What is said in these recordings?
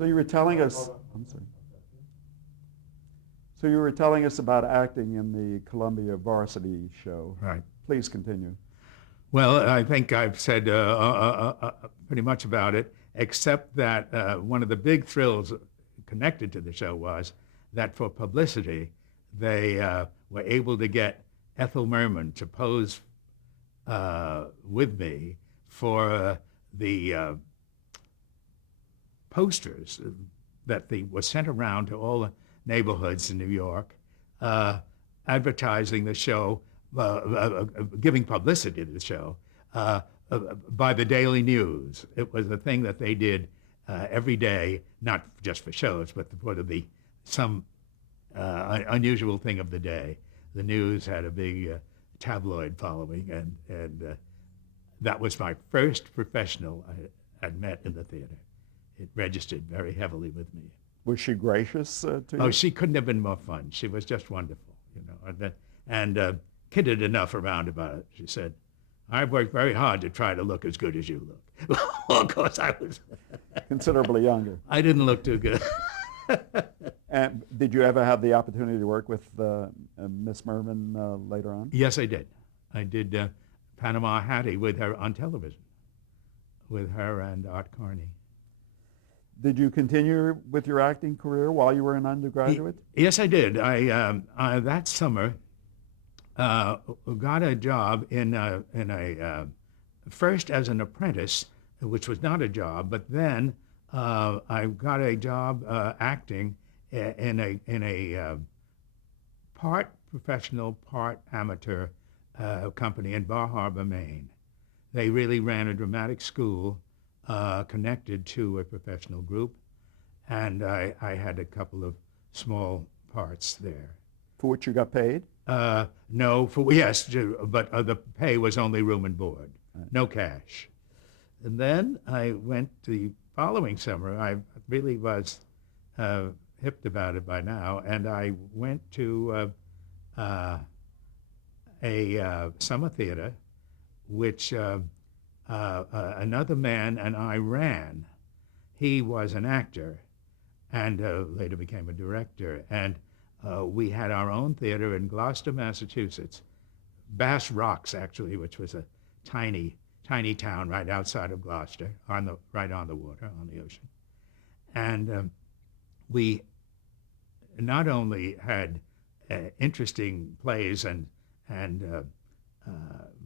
So you were telling us, I'm sorry. So you were telling us about acting in the Columbia Varsity show. Right. Please continue. Well, I think I've said pretty much about it, except that one of the big thrills connected to the show was that for publicity, they were able to get Ethel Merman to pose with me for the posters that were sent around to all the neighborhoods in New York, advertising the show, giving publicity to the show by the Daily News. It was a thing that they did every day, not just for shows, but for the some unusual thing of the day. The news had a big tabloid following, and that was my first professional I had met in the theater. It registered very heavily with me. Was she gracious to you? Oh, she couldn't have been more fun. She was just wonderful, and kidded enough around about it. She said, "I've worked very hard to try to look as good as you look." Well, of course, I was. Considerably younger. I didn't look too good. And did you ever have the opportunity to work with Miss Merman later on? Yes, I did. I did Panama Hattie with her on television, with her and Art Carney. Did you continue with your acting career while you were an undergraduate? Yes, I did. I that summer got a job in a first as an apprentice, which was not a job, but then I got a job acting in a part professional, part amateur company in Bar Harbor, Maine. They really ran a dramatic school connected to a professional group, and I had a couple of small parts there. For which you got paid? No, yes, but the pay was only room and board, no cash. And then I went the following summer. I really was hipped about it by now, and I went to a summer theater, which another man and I ran. He was an actor and later became a director. And we had our own theater in Gloucester, Massachusetts, Bass Rocks, actually, which was a tiny town right outside of Gloucester, right on the water, on the ocean. And we not only had interesting plays and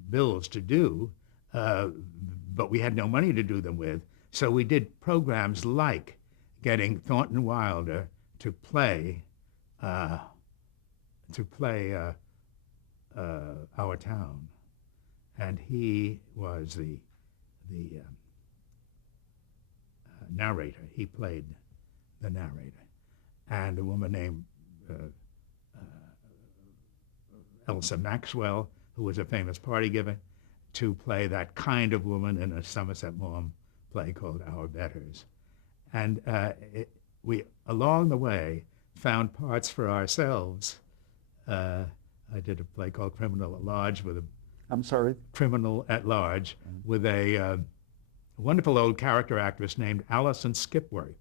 bills to do, but we had no money to do them with. So we did programs like getting Thornton Wilder to play our town, and he was the narrator. He played the narrator, and a woman named Elsa Maxwell, who was a famous party giver, to play that kind of woman in a Somerset Maugham play called Our Betters. And we, along the way, found parts for ourselves. I did a play called Criminal at Large with a I'm sorry? Criminal at Large with a wonderful old character actress named Alison Skipworth.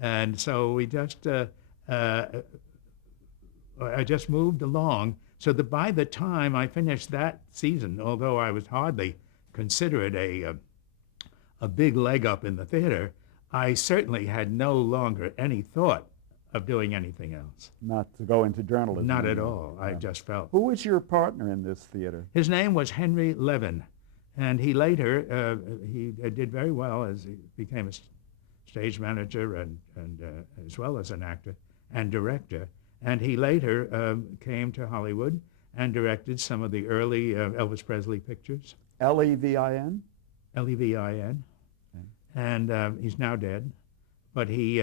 And so we just, I just moved along so that by the time I finished that season, although I was hardly consider it a big leg up in the theater, I certainly had no longer any thought of doing anything else. Not to go into journalism? Not at all. I just felt. Who was your partner in this theater? His name was Henry Levin, and he later, he did very well as he became a stage manager and as well as an actor and director. And he later came to Hollywood and directed some of the early Elvis Presley pictures. Levin? Levin. Okay. And he's now dead. But he,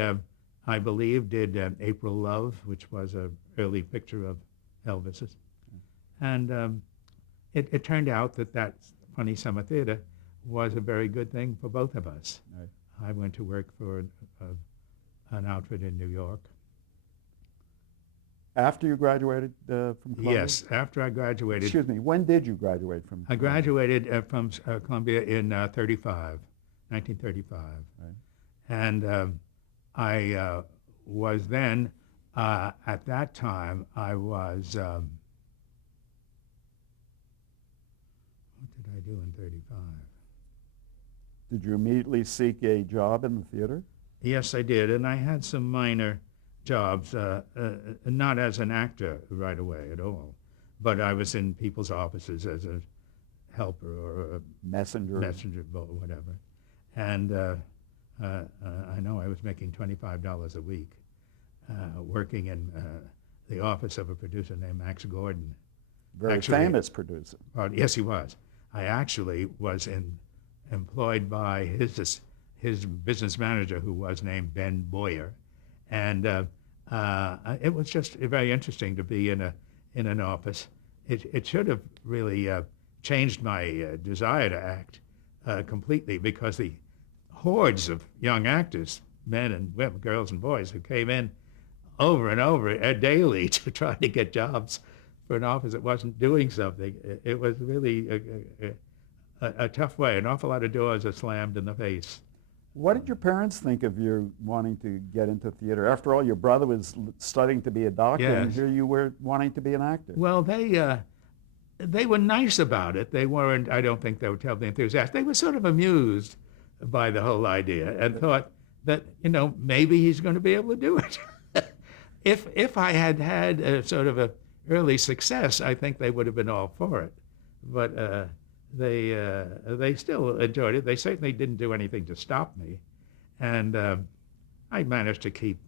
I believe, did April Love, which was an early picture of Elvis's. And it turned out that Funny Summer Theater was a very good thing for both of us. Right. I went to work for an outfit in New York. After you graduated from Columbia? Yes, after I graduated. Excuse me, when did you graduate from I Columbia? graduated from Columbia in 1935. Right. And I was then, at that time, I was, what did I do in 35? Did you immediately seek a job in the theater? Yes, I did, and I had some minor jobs, not as an actor right away at all, but I was in people's offices as a helper or a Messenger? messenger or whatever. And I know I was making $25 a week working in the office of a producer named Max Gordon. Very Actually, famous producer. Yes, he was. I actually was employed by his business manager, who was named Ben Boyer, and it was just very interesting to be in an office. It should have really changed my desire to act completely, because the hordes of young actors, men and women, girls and boys, who came in over and over daily to try to get jobs for an office that wasn't doing something. It was really a tough way. An awful lot of doors are slammed in the face. What did your parents think of you wanting to get into theater? After all, your brother was studying to be a doctor, and Yes. here you were wanting to be an actor. Well, they were nice about it. They weren't, I don't think they were terribly enthusiastic. They were sort of amused by the whole idea and thought that, maybe he's going to be able to do it. If I had had a sort of a early success, I think they would have been all for it. But they still enjoyed it. They certainly didn't do anything to stop me. And I managed to keep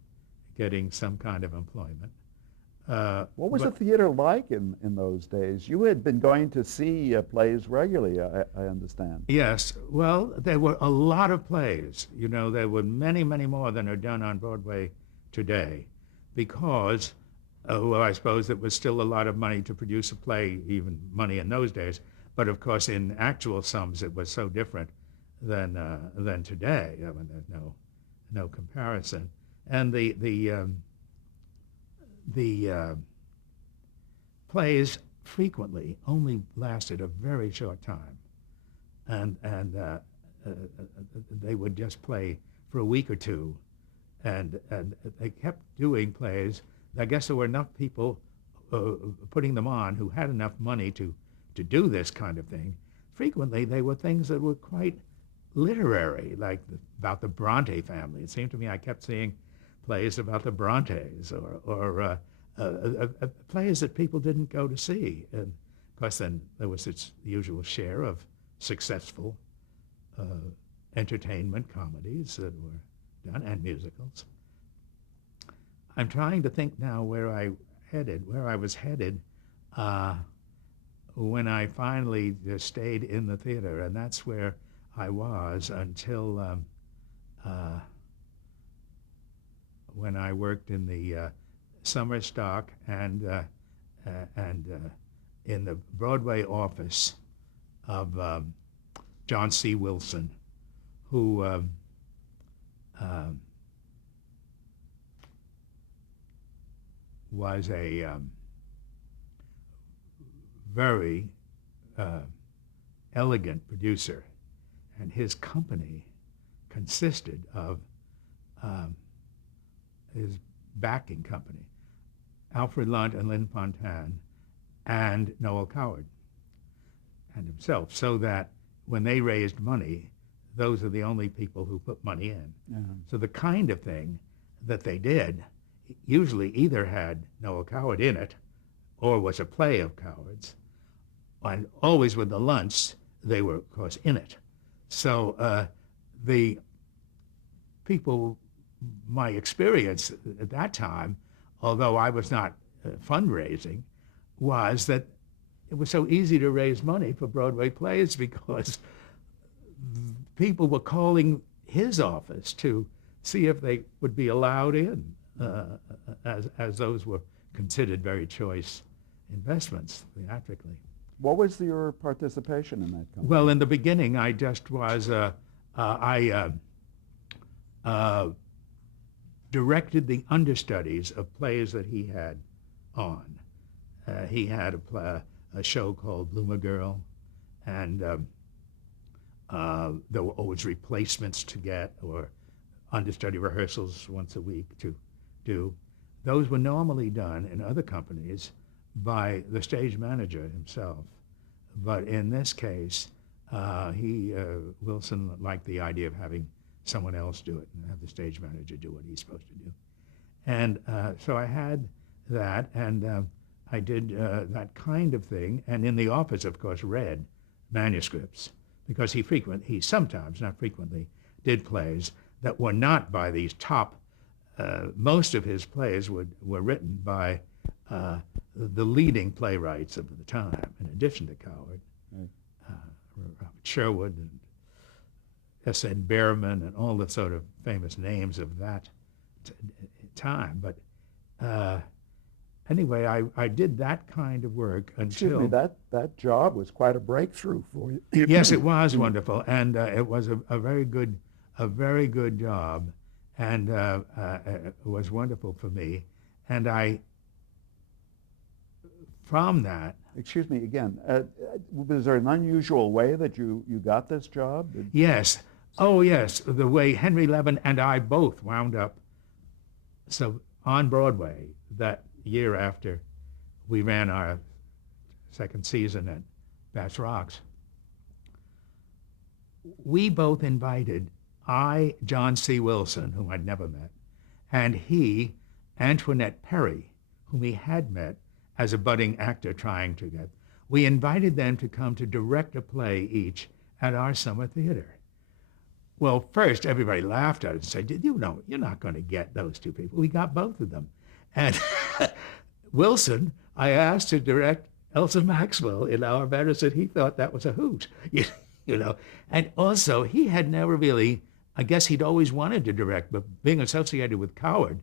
getting some kind of employment. What was the theater like in those days? You had been going to see plays regularly, I understand. Yes. Well, there were a lot of plays. There were many, many more than are done on Broadway today, because, well, I suppose it was still a lot of money to produce a play, even money in those days. But of course, in actual sums, it was so different than today. I mean, there's no comparison. And the plays frequently only lasted a very short time, and they would just play for a week or two, and they kept doing plays. I guess there were enough people putting them on who had enough money to do this kind of thing. Frequently, they were things that were quite literary, like about the Bronte family. It seemed to me I kept seeing plays about the Brontes, or plays that people didn't go to see. And of course, then there was its usual share of successful entertainment comedies that were done, and musicals. I'm trying to think now where I was headed when I finally just stayed in the theater, and that's where I was until when I worked in the summer stock and in the Broadway office of John C. Wilson, who was a very elegant producer, and his company consisted of his backing company, Alfred Lunt and Lynn Fontanne, and Noel Coward, and himself, so that when they raised money, those are the only people who put money in. Yeah. So the kind of thing that they did usually either had Noel Coward in it or was a play of Coward's, and always with the Lunts, they were, of course, in it. So the people, my experience at that time, although I was not fundraising, was that it was so easy to raise money for Broadway plays because people were calling his office to see if they would be allowed in, as those were considered very choice investments theatrically. What was your participation in that company? Well, in the beginning, I just was, I directed the understudies of plays that he had on. He had a show called Bloomer Girl, and there were always replacements to get, or understudy rehearsals once a week to do. Those were normally done in other companies by the stage manager himself. But in this case, Wilson liked the idea of having someone else do it and have the stage manager do what he's supposed to do. And so I had that, and I did that kind of thing. And in the office, of course, read manuscripts because he sometimes, not frequently, did plays that were not by these top. Most of his plays were written by the leading playwrights of the time, in addition to Coward. Right. Robert Sherwood and S.N. Behrman and all the sort of famous names of that time. But anyway, I did that kind of work until... Excuse me, that job was quite a breakthrough for you. Yes, it was wonderful, and it was a very good job, and it was wonderful for me. And from that... Excuse me again, was there an unusual way that you got this job? Yes. Oh, yes. The way Henry Levin and I both wound up on Broadway that year after we ran our second season at Bass Rocks. We both invited, John C. Wilson, whom I'd never met, and he, Antoinette Perry, whom he had met as a budding actor trying to get. We invited them to come to direct a play each at our summer theater. Well, first, everybody laughed at it and said, you know, you're not going to get those two people. We got both of them. And Wilson, I asked to direct Elsa Maxwell in Our Medicine. He thought that was a hoot, you know. And also, he had never really, I guess he'd always wanted to direct, but being associated with Coward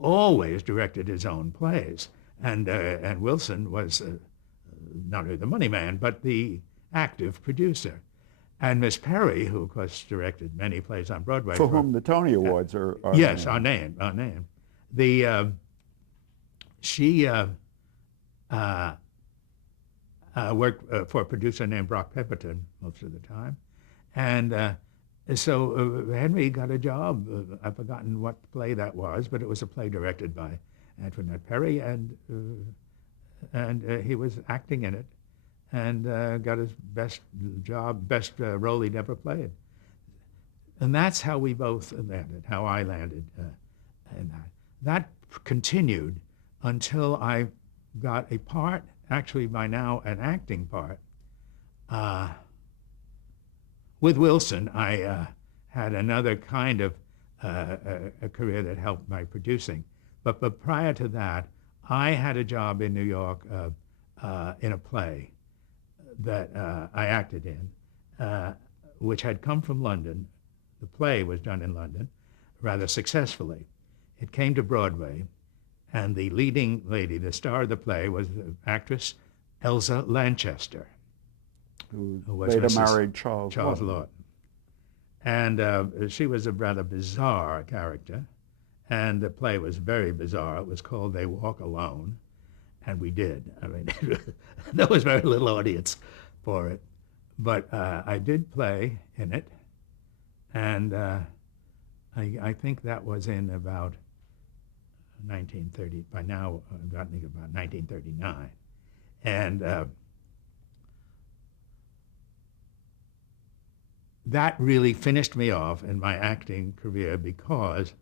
always directed his own plays. And Wilson was not only the money man, but the active producer. And Miss Perry, who of course directed many plays on Broadway. For whom the Tony Awards are yes, named. our name. She worked for a producer named Brock Pemberton most of the time. And so Henry got a job. I've forgotten what play that was, but it was a play directed by Antoinette Perry, and he was acting in it, and got his best role he'd ever played. And that's how we both landed, how I landed in that. That continued until I got a part, actually by now an acting part. With Wilson, I had another kind of a career that helped my producing. But prior to that, I had a job in New York in a play that I acted in, which had come from London. The play was done in London rather successfully. It came to Broadway, and the leading lady, the star of the play, was the actress Elsa Lanchester, who was later Mrs. married Charles Lawton. And she was a rather bizarre character. And the play was very bizarre. It was called They Walk Alone, and we did. I mean, there was very little audience for it. But I did play in it, and I think that was in about 1930. By now, I'm thinking about 1939. And that really finished me off in my acting career because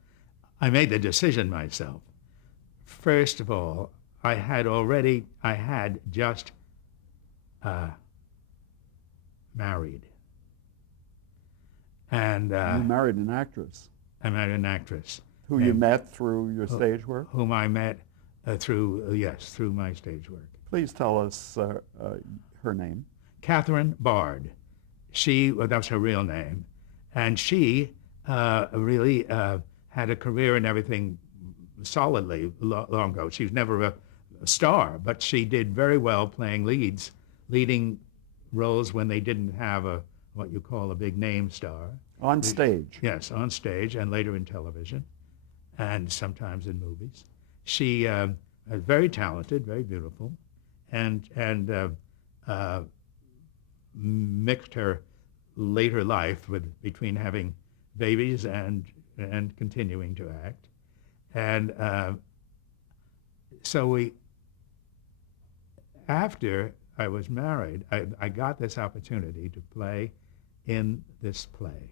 I made the decision myself. First of all, I had just married. And You married an actress. I met an actress. Who you met through your stage work? Whom I met through my stage work. Please tell us her name. Catherine Bard. That was her real name. And she really had a career and everything solidly long ago. She was never a star, but she did very well playing leading roles when they didn't have what you call a big name star. On stage? Yes, on stage and later in television and sometimes in movies. She was very talented, very beautiful, and mixed her later life between having babies and and continuing to act. And so after I was married, I got this opportunity to play in this play.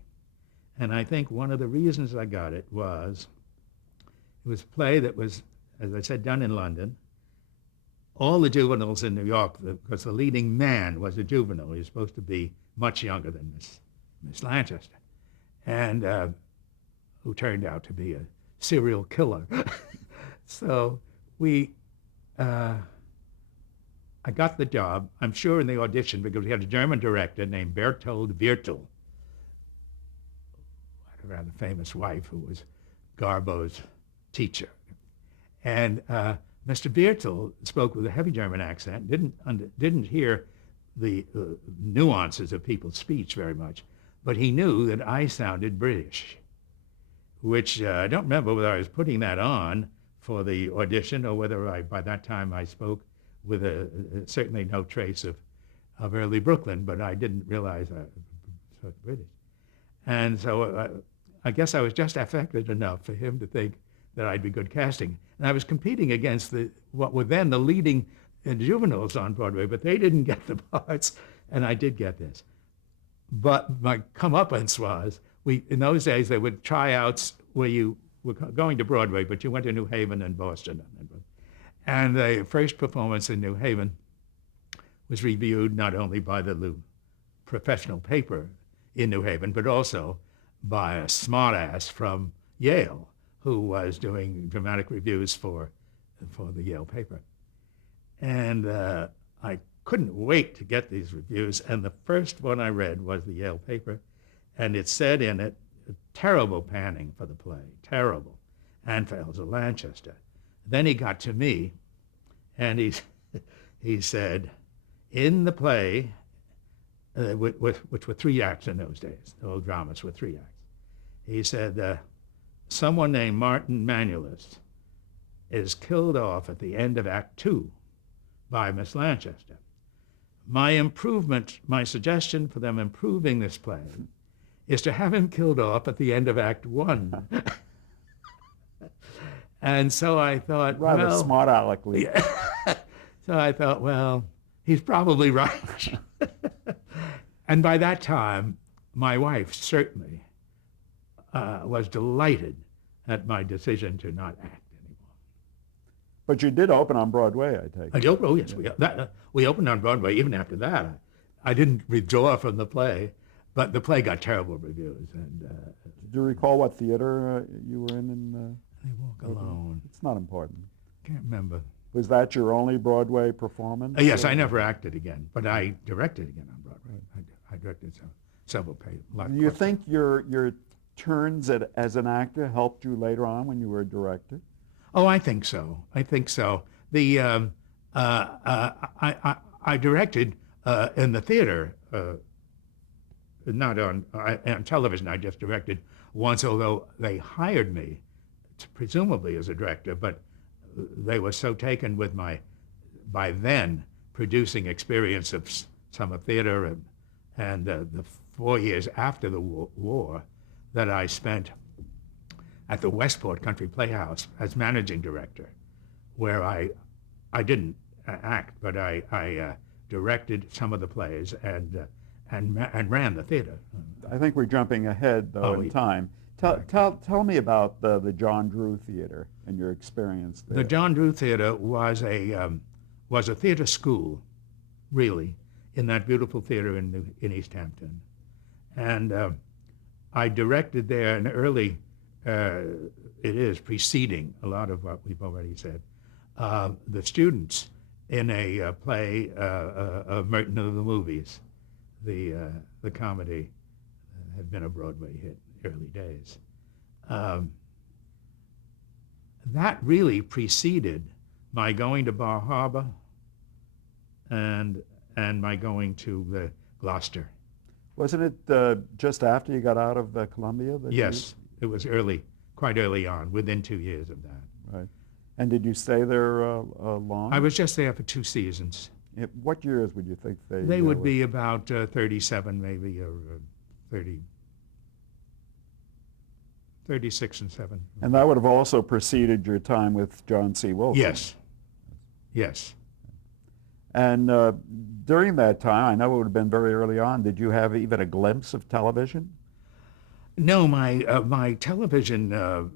And I think one of the reasons I got it was a play that was, as I said, done in London. All the juveniles in New York, because the leading man was a juvenile. He was supposed to be much younger than Miss Lanchester, and who turned out to be a serial killer. So I got the job, I'm sure, in the audition, because we had a German director named Berthold Wirtel, had a rather famous wife who was Garbo's teacher. And Mr. Wirtel spoke with a heavy German accent, didn't hear the nuances of people's speech very much, but he knew that I sounded British, which I don't remember whether I was putting that on for the audition or whether by that time I spoke with certainly no trace of early Brooklyn, but I didn't realize I was British. And so I guess I was just affected enough for him to think that I'd be good casting. And I was competing against what were then the leading juveniles on Broadway, but they didn't get the parts, and I did get this. But my comeuppance was, in those days, there were tryouts where you were going to Broadway, but you went to New Haven and Boston. And the first performance in New Haven was reviewed not only by the professional paper in New Haven, but also by a smartass from Yale, who was doing dramatic reviews for the Yale paper. And I couldn't wait to get these reviews, and the first one I read was the Yale paper, and it said in it, terrible panning for the play, terrible, and for Elsa Lanchester. Then he got to me, and he said, in the play, which were 3 acts in those days, the old dramas were 3 acts, he said, someone named Martin Manulis is killed off at the end of Act 2 by Miss Lanchester. My suggestion for them improving this play is to have him killed off at the end of Act 1. And so I thought, rather smart aleckly. Yeah. So I thought, well, he's probably right. And by that time, my wife certainly was delighted at my decision to not act anymore. But you did open on Broadway, I take it. Oh, yes. We opened on Broadway even after that. I didn't withdraw from the play, but the play got terrible reviews. And did you recall what theater you were in? They Walk Alone. It's not important. Can't remember. Was that your only Broadway performance? Yes, I never acted again, but I directed again on Broadway. I directed several plays. Do you think your turns as an actor helped you later on when you were a director? Oh, I think so. The I directed in the theater, not on television. I just directed once, although they hired me, presumably as a director, but they were so taken with my, by then, producing experience of summer theater and the 4 years after the war that I spent at the Westport Country Playhouse as managing director, where I didn't act, but I directed some of the plays and ran the theater. I think we're jumping ahead, though, in time. Tell me about the John Drew Theater and your experience there. The John Drew Theater was a theater school, really, in that beautiful theater in East Hampton. And I directed there an early, it is preceding a lot of what we've already said, the students in a play of Merton of the Movies. The comedy had been a Broadway hit early days. That really preceded my going to Bar Harbor and my going to Gloucester. Wasn't it just after you got out of Columbia? Yes, it was quite early on, within 2 years of that. Right. And did you stay there long? I was just there for 2 seasons. What years would you think they? They would be about 37 maybe, or 30. 36 and 7. And that would have also preceded your time with John C. Wilson. Yes. Yes. And during that time, I know it would have been very early on, did you have even a glimpse of television? No, my television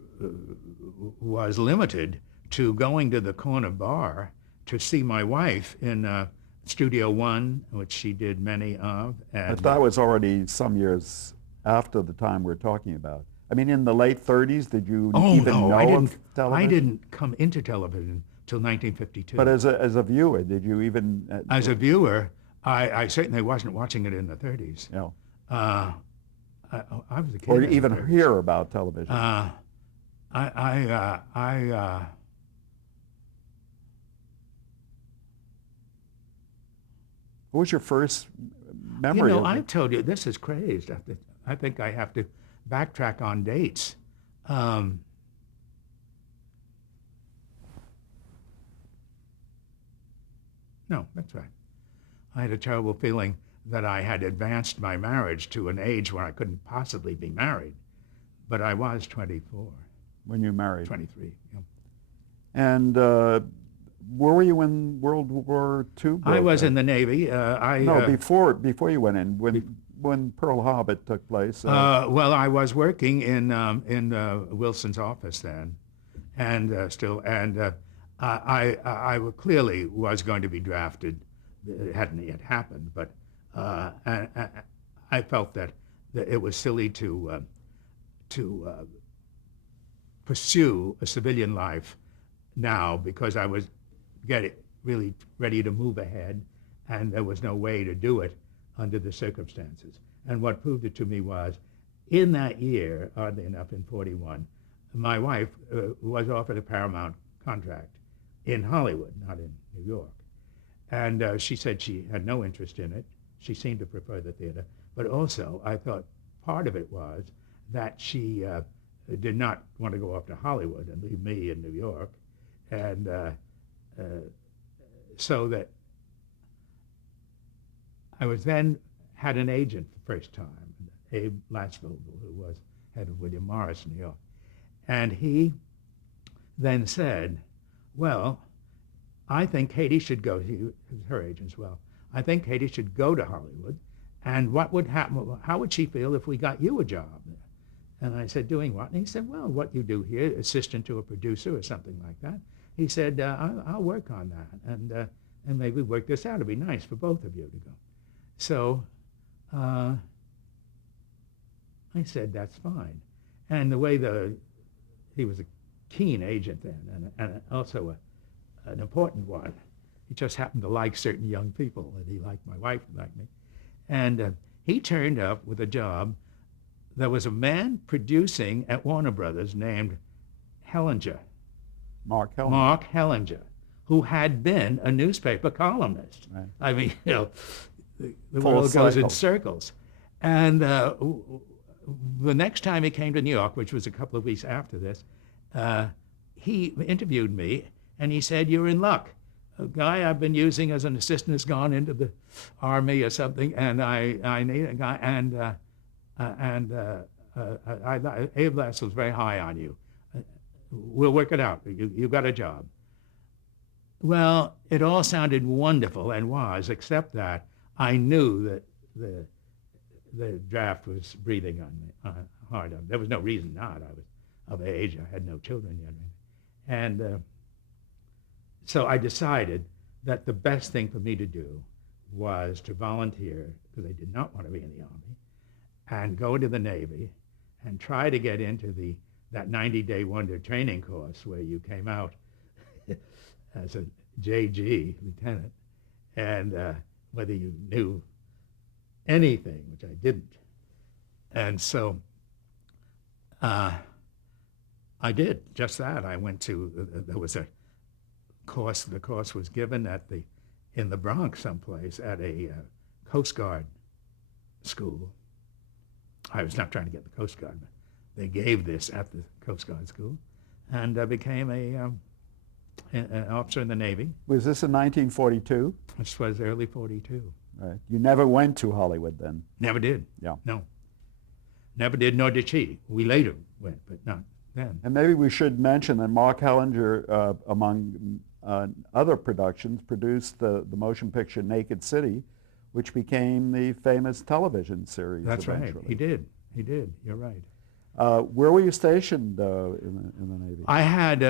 was limited to going to the corner bar to see my wife in Studio One, which she did many of. And But that was already some years after the time we're talking about. I mean, in the late 30s, did you even know of television? I didn't come into television till 1952. But as a viewer, did you even... As a viewer, I certainly wasn't watching it in the 30s. No. I was a kid. Or in the even 30s. hear about television? What was your first memory of it? I've told you, this is crazed. I think I have to backtrack on dates. No, that's right. I had a terrible feeling that I had advanced my marriage to an age where I couldn't possibly be married. But I was 24, When you married? 23. Yeah. And where were you when World War II broke I was out? in the Navy. No, before you went in, when Pearl Harbor took place. Well, I was working in Wilson's office then, and I clearly was going to be drafted. It hadn't yet happened, but I felt that it was silly to pursue a civilian life now because I was really ready to move ahead, and there was no way to do it under the circumstances. And what proved it to me was, in that year, oddly enough, in 41, my wife was offered a Paramount contract in Hollywood, not in New York. And she said she had no interest in it. She seemed to prefer the theater. But also, I thought part of it was that she did not want to go off to Hollywood and leave me in New York. And so that I was then had an agent the first time, Abe Latsvogel, who was head of William Morris in New York. And he then said, well, I think Katie should go, he was her agent as well, I think Katie should go to Hollywood, and what would happen, how would she feel if we got you a job there? And I said, doing what? And he said, well, what you do here, assistant to a producer or something like that. He said, I'll work on that, and maybe work this out. It'd be nice for both of you to go. So I said, that's fine. And the way he was a keen agent then, and also an important one. He just happened to like certain young people, and he liked my wife, and liked me. And he turned up with a job. There was a man producing at Warner Brothers named Hellinger. Mark Hellinger. Mark Hellinger, who had been a newspaper columnist. Right. I mean, the Full world goes in cycle. circles. And the next time he came to New York, which was a couple of weeks after this, he interviewed me, and he said, you're in luck. A guy I've been using as an assistant has gone into the Army or something, and I need a guy, Abe Lass was very high on you. We'll work it out. You got a job. Well, it all sounded wonderful and was, except that I knew that the draft was breathing on me hard on me. There was no reason not. I was of age. I had no children yet. And so I decided that the best thing for me to do was to volunteer, because I did not want to be in the Army, and go to the Navy and try to get into that 90-day wonder training course where you came out as a JG lieutenant, and whether you knew anything, which I didn't. And so I did just that. I went to, there was a course, the course was given in the Bronx someplace at a Coast Guard school. I was not trying to get the Coast Guard, but they gave this at the Coast Guard school, and I became an officer in the Navy. Was this in 1942? This was early 42. Right. You never went to Hollywood then? Never did. Yeah. No. Never did, nor did she. We later went, but not then. And maybe we should mention that Mark Hellinger, among other productions, produced the motion picture Naked City, which became the famous television series That's eventually. right. He did. He did. You're right. Where were you stationed in the Navy? I had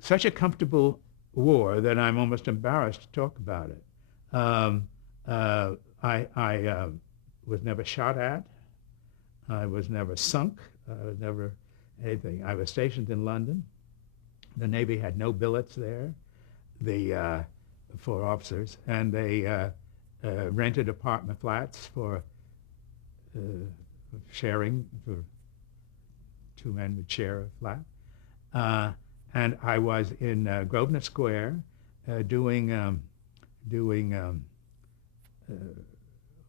such a comfortable war that I'm almost embarrassed to talk about it. I was never shot at. I was never sunk. I was never anything. I was stationed in London. The Navy had no billets there, for officers, and they rented apartment flats for sharing. For two men would share a flat, and I was in Grosvenor Square doing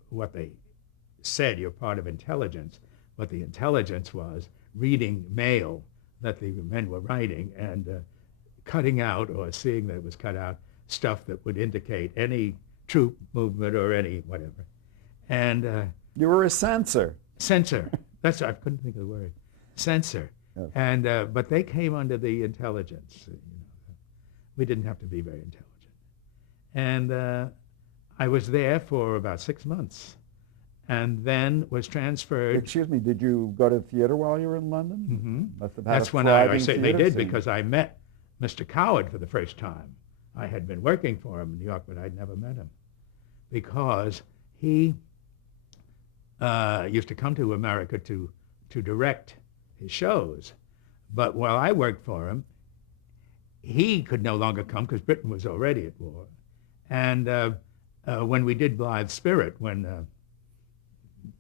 what they said, you're part of intelligence. What the intelligence was, reading mail that the men were writing and cutting out, or seeing that it was cut out, stuff that would indicate any troop movement or any whatever. And You were a censor. censor, I couldn't think of the word, censor. Yes. And but they came under the intelligence. We didn't have to be very intelligent. And I was there for about 6 months, and then was transferred. Excuse me, did you go to theater while you were in London? Mm-hmm. Must have had That's a when I thriving certainly theater did, scene. because I met Mr. Coward for the first time. I had been working for him in New York, but I'd never met him, because he used to come to America to direct his shows. But while I worked for him, he could no longer come because Britain was already at war. And when we did Blithe Spirit, when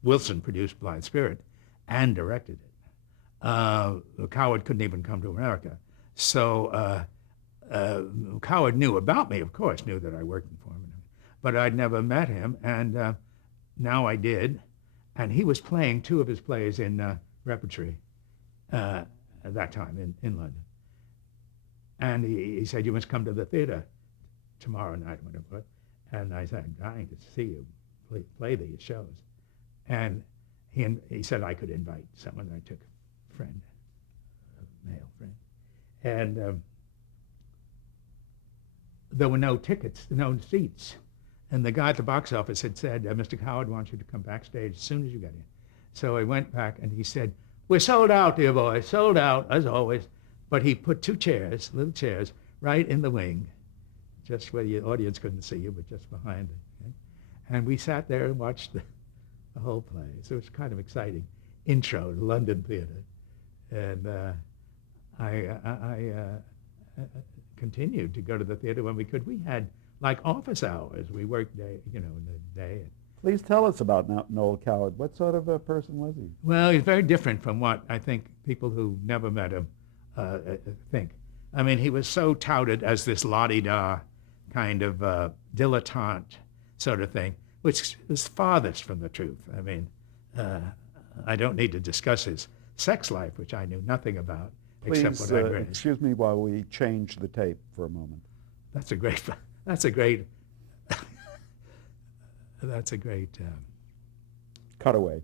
Wilson produced Blithe Spirit and directed it, Coward couldn't even come to America. So Coward knew about me, of course, knew that I worked for him. But I'd never met him, and now I did. And he was playing 2 of his plays in repertory at that time in London. And he said, you must come to the theater tomorrow night, whatever. And I said, I'm dying to see you play these shows. And he said I could invite someone. I took a friend, a male friend. And there were no tickets, no seats. And the guy at the box office had said, Mr. Coward wants you to come backstage as soon as you get in. So I went back, and he said, we're sold out, dear boy, sold out, as always. But he put 2 chairs, little chairs, right in the wing, just where the audience couldn't see you, but just behind it. Okay? And we sat there and watched the whole play. So it was kind of exciting intro to London theater. And I continued to go to the theater when we could. We had like office hours. We worked in the day. Please tell us about Noel Coward. What sort of a person was he? Well, he's very different from what I think people who never met him think. I mean, he was so touted as this la-di-da kind of dilettante sort of thing, which is farthest from the truth. I mean, I don't need to discuss his sex life, which I knew nothing about, except Please, what I'd read. excuse me while we change the tape for a moment. That's a great Cutaway.